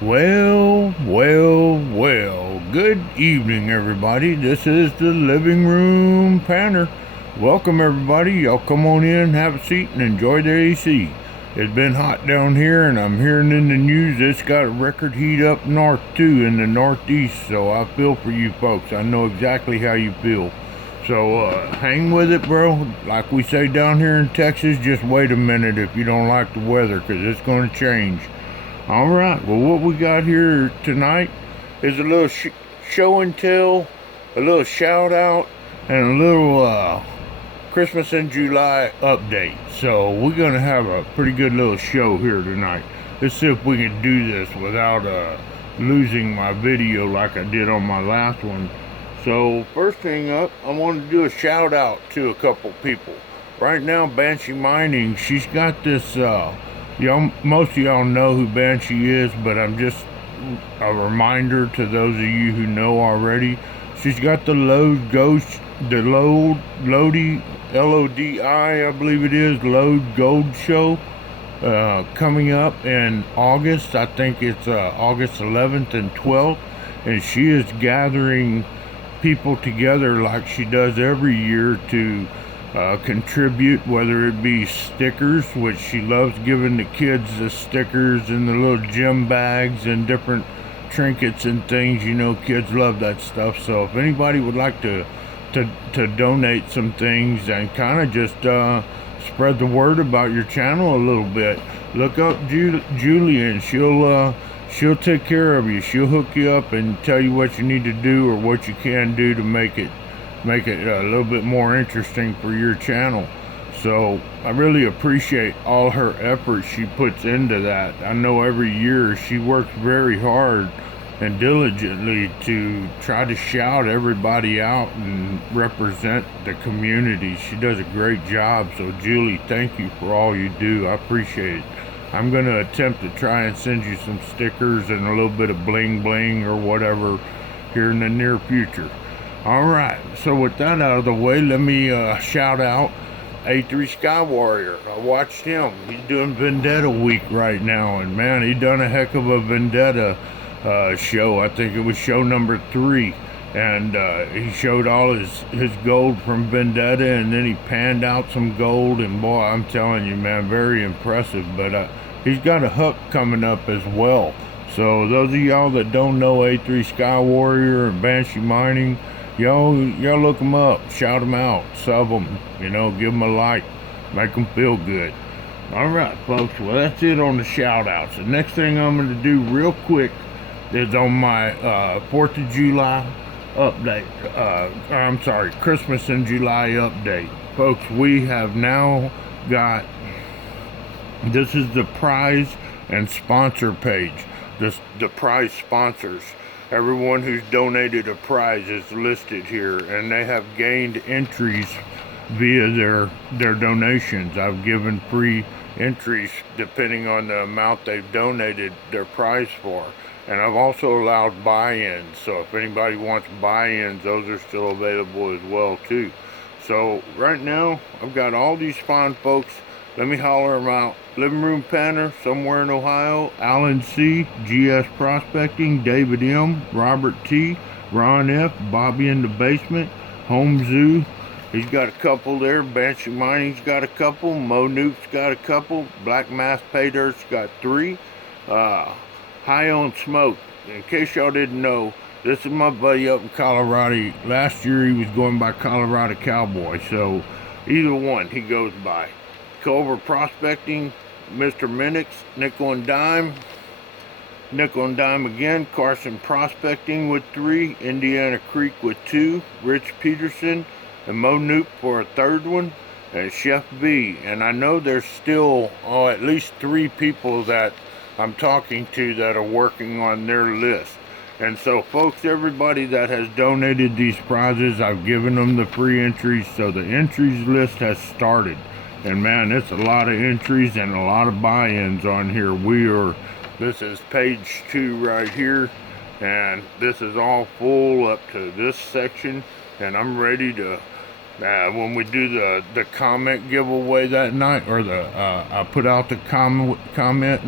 Well. Good evening, everybody. This is the Living Room Panner. Welcome, everybody. Y'all come on in, have a seat, and enjoy the AC. It's been hot down here, and I'm hearing in the news it's got a record heat up north, too, in the northeast. So I feel for you folks. I know exactly how you feel. So hang with it, bro. Like we say down here in Texas, just wait a minute if you don't like the weather, because it's going to change. All right. Well, what we got here tonight is a little show and tell, a little shout out, and a little Christmas in July update. So we're gonna have a pretty good little show here tonight. Let's see if we can do this without losing my video like I did on my last one. So first thing up, I want to do a shout out to a couple people. Right now, Banshee Mining, she's got this. Y'all, most of y'all know who Banshee is, but I'm just a reminder to those of you who know already. She's got the Load Ghost, the Lodi, Lodi, I believe it is, Load Gold Show coming up in August. I think it's August 11th and 12th, and she is gathering people together like she does every year to contribute, whether it be stickers, which she loves giving the kids the stickers and the little gym bags and different trinkets and things. You know, kids love that stuff. So if anybody would like to donate some things and kind of just spread the word about your channel a little bit, look up Julie, and she'll take care of you. She'll hook you up and tell you what you need to do or what you can do to make it a little bit more interesting for your channel. So I really appreciate all her efforts she puts into that. I know every year she works very hard and diligently to try to shout everybody out and represent the community. She does a great job. So Julie, thank you for all you do. I appreciate it. I'm going to attempt to try and send you some stickers and a little bit of bling bling or whatever here in the near future. Alright, so with that out of the way, let me shout out A3 Sky Warrior. I watched him. He's doing Vendetta week right now, and man, he done a heck of a Vendetta show. I think it was show number 3, and he showed all his gold from Vendetta, and then he panned out some gold, and boy, I'm telling you, man, very impressive. But he's got a hook coming up as well. So those of y'all that don't know A3 Sky Warrior and Banshee Mining, y'all look them up, shout them out, sub them, give them a like, make them feel good. All right, folks, well, that's it on the shout outs. The next thing I'm going to do real quick is on my 4th of July update. I'm sorry, Christmas in July update. Folks, we have now got, this is the prize and sponsor page. The prize sponsors. Everyone who's donated a prize is listed here, and they have gained entries via their donations. I've given free entries depending on the amount they've donated their prize for. And I've also allowed buy-ins, so if anybody wants buy-ins, those are still available as well too. So right now, I've got all these fine folks. Let me holler them out. Living Room Panner, somewhere in Ohio. Alan C., GS Prospecting, David M., Robert T., Ron F., Bobby in the Basement, Home Zoo. He's got a couple there. Banshee Mining's got a couple. Mo Noop's got a couple. Black Mass Pay Dirt's got 3. High on Smoke. In case y'all didn't know, this is my buddy up in Colorado. Last year he was going by Colorado Cowboy, so either one he goes by. Culver Prospecting, Mr. Minix, Nickel and Dime again, Carson Prospecting with 3, Indiana Creek with 2, Rich Peterson, and Mo Noop for a 3rd one, and Chef B. And I know there's still at least 3 people that I'm talking to that are working on their list. And so folks, everybody that has donated these prizes, I've given them the free entries, so the entries list has started. And man, it's a lot of entries and a lot of buy-ins on here. This is page 2 right here, and this is all full up to this section, and I'm ready to When we do the comment giveaway that night, or I put out the comment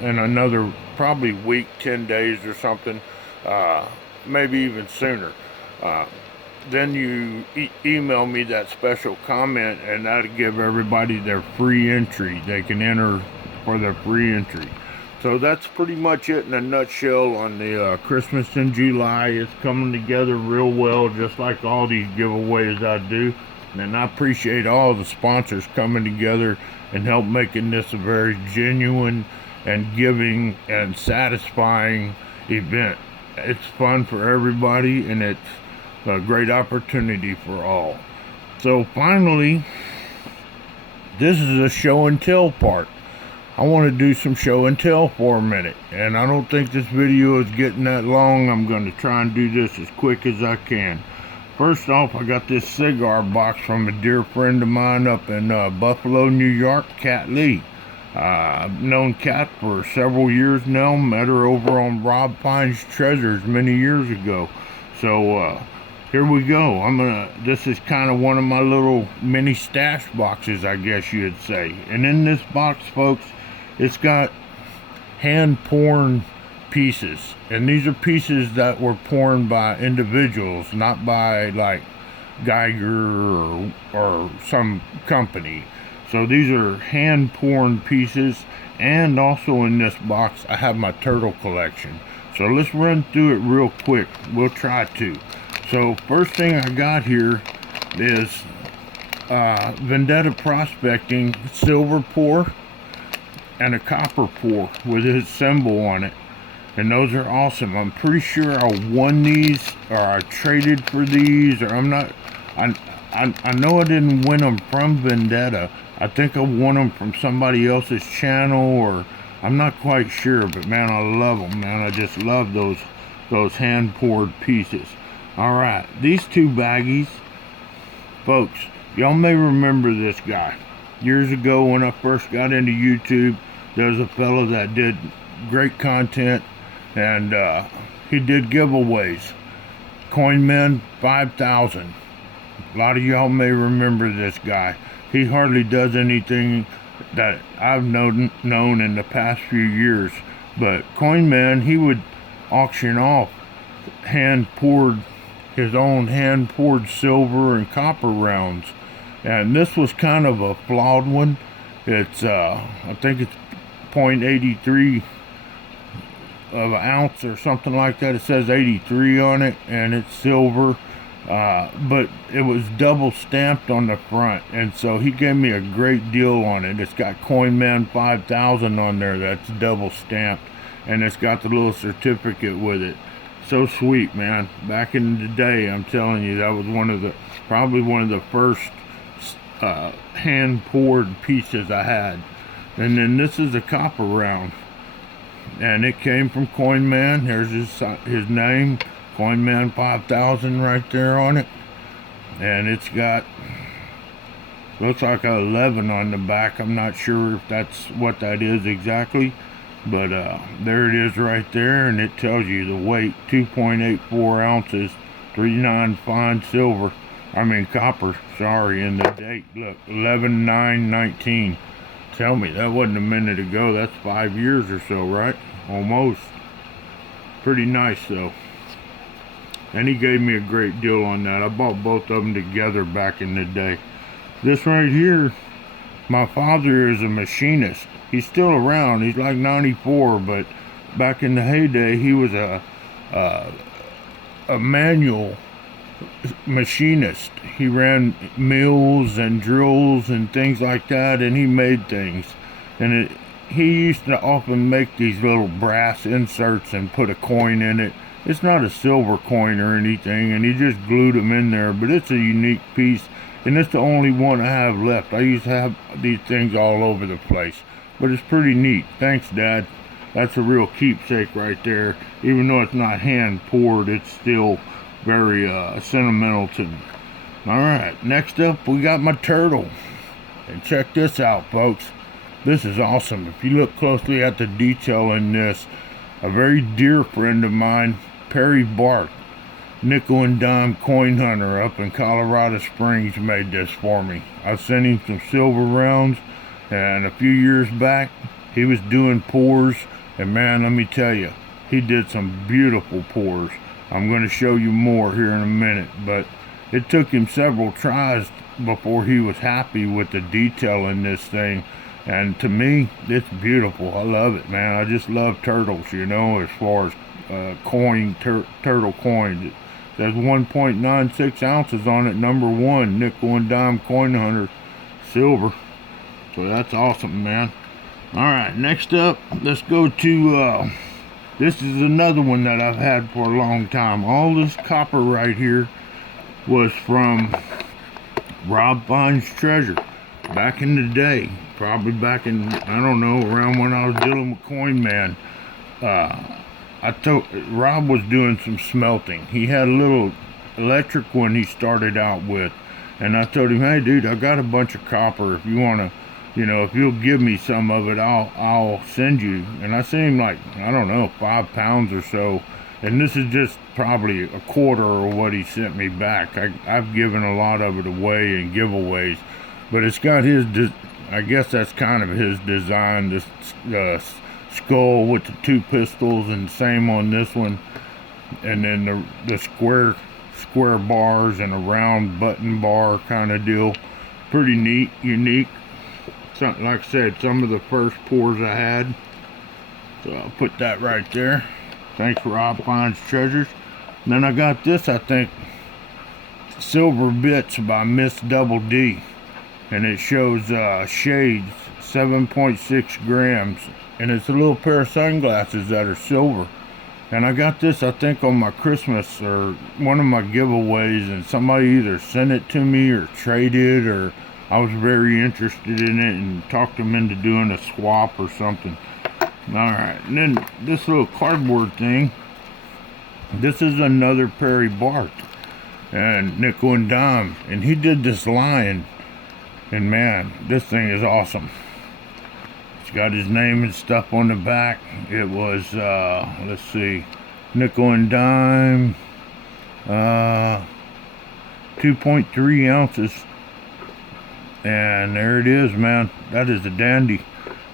in another probably week, 10 days or something, maybe even sooner. Then you email me that special comment, and that'll give everybody their free entry. They can enter for their free entry. So that's pretty much it in a nutshell on the Christmas in July. It's coming together real well, just like all these giveaways I do. And I appreciate all the sponsors coming together and help making this a very genuine and giving and satisfying event. It's fun for everybody, and it's a great opportunity for all. So finally, this is a show and tell part. I want to do some show and tell for a minute, and I don't think this video is getting that long. I'm going to try and do this as quick as I can. First off, I got this cigar box from a dear friend of mine up in Buffalo, New York, Kat Lee. I've known Kat for several years now. Met her over on Rob Fine's Treasures many years ago. So here we go. This is kind of one of my little mini stash boxes, I guess you'd say. And in this box, folks, it's got hand-porn pieces. And these are pieces that were porn by individuals, not by like Geiger or some company. So these are hand-porn pieces. And also in this box, I have my turtle collection. So let's run through it real quick. We'll try to. So first thing I got here is Vendetta Prospecting silver pour and a copper pour with his symbol on it. And those are awesome. I'm pretty sure I won these, or I traded for these, or I'm not, I know I didn't win them from Vendetta. I think I won them from somebody else's channel, or I'm not quite sure, but man, I love them, man. I just love those hand-poured pieces. All right, these two baggies, folks, y'all may remember this guy. Years ago when I first got into YouTube, there was a fellow that did great content, and he did giveaways. CoinMan 5000. A lot of y'all may remember this guy. He hardly does anything that I've known in the past few years, but CoinMan, he would auction off his own hand-poured silver and copper rounds. And this was kind of a flawed one. It's I think it's 0.83 of an ounce or something like that. It says 83 on it, and it's silver, but it was double stamped on the front, and so he gave me a great deal on it. It's got CoinMan 5000 on there. That's double stamped, and it's got the little certificate with it. So sweet, man. Back in the day, I'm telling you, that was probably one of the first hand-poured pieces I had. And then this is a copper round, and it came from CoinMan. There's his name, CoinMan 5000, right there on it. And it's got, looks like a 11 on the back. I'm not sure if that's what that is exactly, but there it is right there, and it tells you the weight, 2.84 ounces, 39 fine silver. Copper, sorry, and the date, look, 11/9/19. Tell me, that wasn't a minute ago. That's 5 years or so, right? Almost. Pretty nice, though. And he gave me a great deal on that. I bought both of them together back in the day. This right here, my father is a machinist. He's still around. He's like 94, but back in the heyday, he was a manual machinist. He ran mills and drills and things like that, and he made things. And he used to often make these little brass inserts and put a coin in it. It's not a silver coin or anything, and he just glued them in there, but it's a unique piece, and it's the only one I have left. I used to have these things all over the place, but it's pretty neat. Thanks, Dad. That's a real keepsake right there. Even though it's not hand poured, it's still very sentimental to me. Alright, next up we got my turtle. And check this out, folks. This is awesome. If you look closely at the detail in this, a very dear friend of mine, Perry Bark. Nickel and Dime Coin Hunter up in Colorado Springs made this for me. I sent him some silver rounds, and a few years back he was doing pours, and man, let me tell you, he did some beautiful pours. I'm going to show you more here in a minute, but it took him several tries before he was happy with the detail in this thing. And to me, it's beautiful. I love it, man. I just love turtles, you know, as far as turtle coins. It says 1.96 ounces on it, number 1, Nickel and Dime Coin Hunter, silver. So that's awesome, man. Alright, next up, let's go to, this is another one that I've had for a long time. All this copper right here was from Rob Fine's Treasure. Back in the day, probably back in, I don't know, around when I was dealing with Coin Man, Rob was doing some smelting. He had a little electric one he started out with, and I told him, hey dude, I got a bunch of copper. If you want to, you know, if you'll give me some of it, I'll send you. And I sent him like, I don't know, 5 pounds or so. And this is just probably a quarter of what he sent me back. I've given a lot of it away in giveaways. But it's got his, I guess that's kind of his design, this skull with the 2 pistols, and same on this one. And then the square bars and a round button bar kind of deal. Pretty neat, unique. Something, like I said, some of the first pours I had. So I'll put that right there. Thanks, Rob Fine's Treasures. And then I got this, I think, Silver Bits by Miss Double D. And it shows shades, 7.6 grams, and it's a little pair of sunglasses that are silver. And I got this, I think, on my Christmas or one of my giveaways, and somebody either sent it to me or traded, or I was very interested in it and talked them into doing a swap or something. Alright, and then this little cardboard thing, this is another Perry Bart and Nickel and Dime, and he did this lion. And man, this thing is awesome. It's got his name and stuff on the back. It was, let's see, Nickel and Dime, 2.3 ounces. And there it is, man. That is a dandy.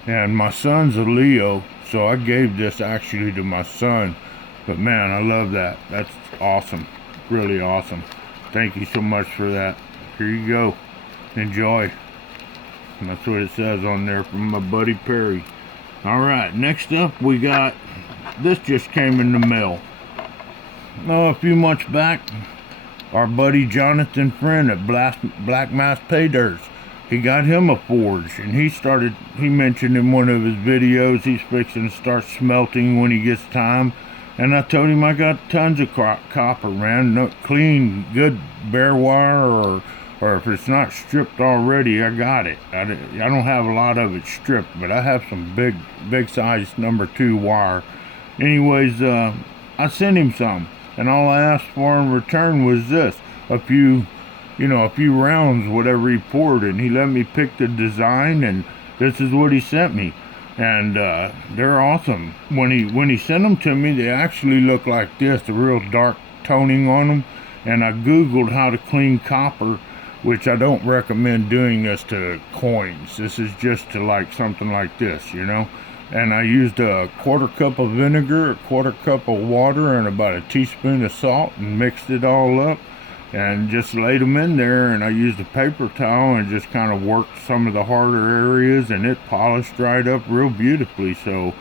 And my son's a Leo, so I gave this actually to my son. But man, I love that. That's awesome. Really awesome. Thank you so much for that. Here you go. Enjoy. And that's what it says on there from my buddy Perry. Alright, next up we got, this just came in the mail. A few months back, our buddy Jonathan Friend at Black Mass Pay Dirt, he got him a forge, and he mentioned in one of his videos he's fixing to start smelting when he gets time. And I told him I got tons of copper, man. No, clean, good bare wire, or if it's not stripped already, I got it. I don't have a lot of it stripped, but I have some big size number 2 wire. Anyways, I sent him some, and all I asked for in return was this, a few rounds, whatever he poured, and he let me pick the design, and this is what he sent me. And they're awesome. When he sent them to me, they actually look like this, a real dark toning on them. And I googled how to clean copper, which I don't recommend doing this to coins. This is just to like something like this, you know. And I used a 1/4 cup of vinegar, a 1/4 cup of water, and about a teaspoon of salt, and mixed it all up and just laid them in there. And I used a paper towel and just kind of worked some of the harder areas, and it polished right up real beautifully. So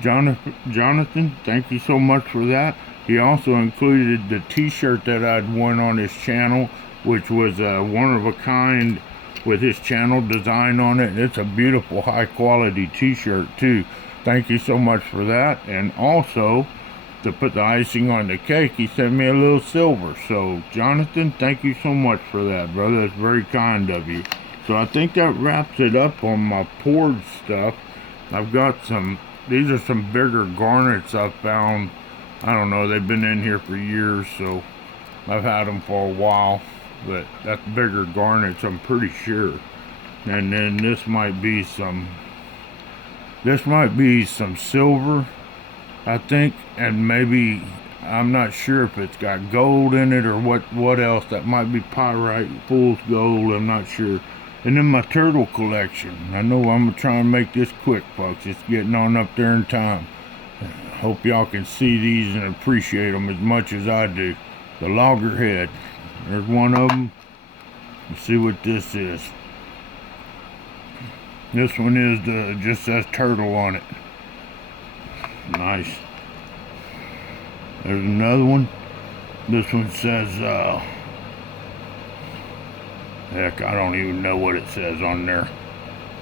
Jonathan, thank you so much for that. He also included the t-shirt that I'd worn on his channel, which was one of a kind with his channel design on it. It's a beautiful high quality t-shirt too. Thank you so much for that. And also, to put the icing on the cake, he sent me a little silver. So Jonathan, thank you so much for that, brother. That's very kind of you. So I think that wraps it up on my poured stuff. I've got these are some bigger garnets I found. I don't know, they've been in here for years, so I've had them for a while. But that's bigger garnets, I'm pretty sure. And then this might be some silver, I think, and maybe I'm not sure if it's got gold in it or what else. That might be pyrite, fool's gold, I'm not sure. And then my turtle collection. I know I'm gonna try and make this quick, folks. It's getting on up there in time. Hope y'all can see these and appreciate them as much as I do. The loggerhead. There's one of them. Let's see what this is. This one is just says turtle on it. Nice. There's another one. This one says, heck, I don't even know what it says on there.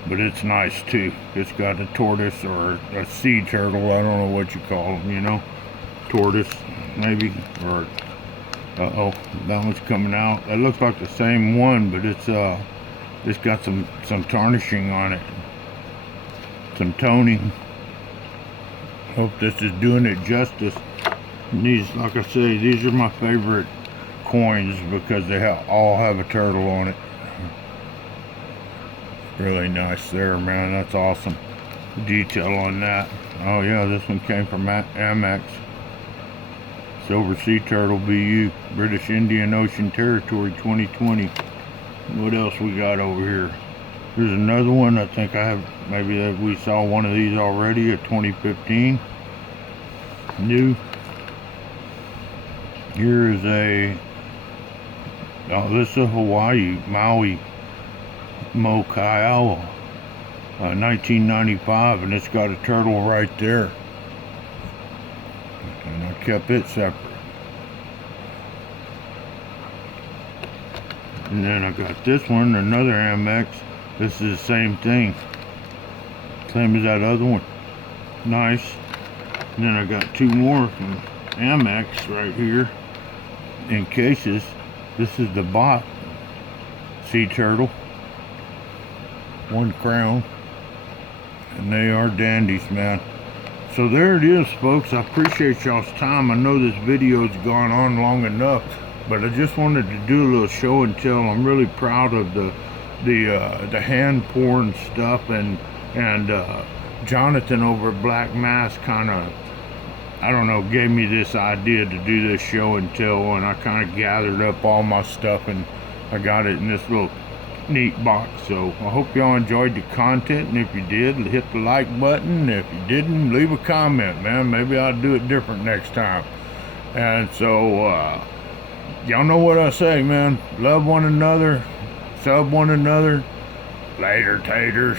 But it's nice too. It's got a tortoise or a sea turtle. I don't know what you call them, you know. Tortoise, maybe. Or, uh-oh, that one's coming out. That looks like the same one, but it's got some tarnishing on it. Some toning. Hope this is doing it justice. And these, like I say, these are my favorite coins because they all have a turtle on it. Really nice there, man. That's awesome. Detail on that. Oh yeah, this one came from Amex. Silver Sea Turtle BU, British Indian Ocean Territory 2020. What else we got over here? Here's another one. I think maybe we saw one of these already, a 2015. New. Here is this is a Hawaii, Maui Mokaiawa, 1995, and it's got a turtle right there. And I kept it separate. And then I got this one, another Amex. This is the same thing. Same as that other one. Nice. And then I got two more from Amex right here in cases. This is the bot sea turtle. One crown. And they are dandies, man. So there it is, folks. I appreciate y'all's time. I know this video's gone on long enough, but I just wanted to do a little show and tell. I'm really proud of the hand pouring stuff, and Jonathan over at Black Mass kind of, I don't know, gave me this idea to do this show and tell, and I kind of gathered up all my stuff and I got it in this little neat box. So I hope y'all enjoyed the content, and if you did, hit the like button. If you didn't, leave a comment, man. Maybe I'll do it different next time. And so y'all know what I say, man. Love one another, sub one another. Later, taters.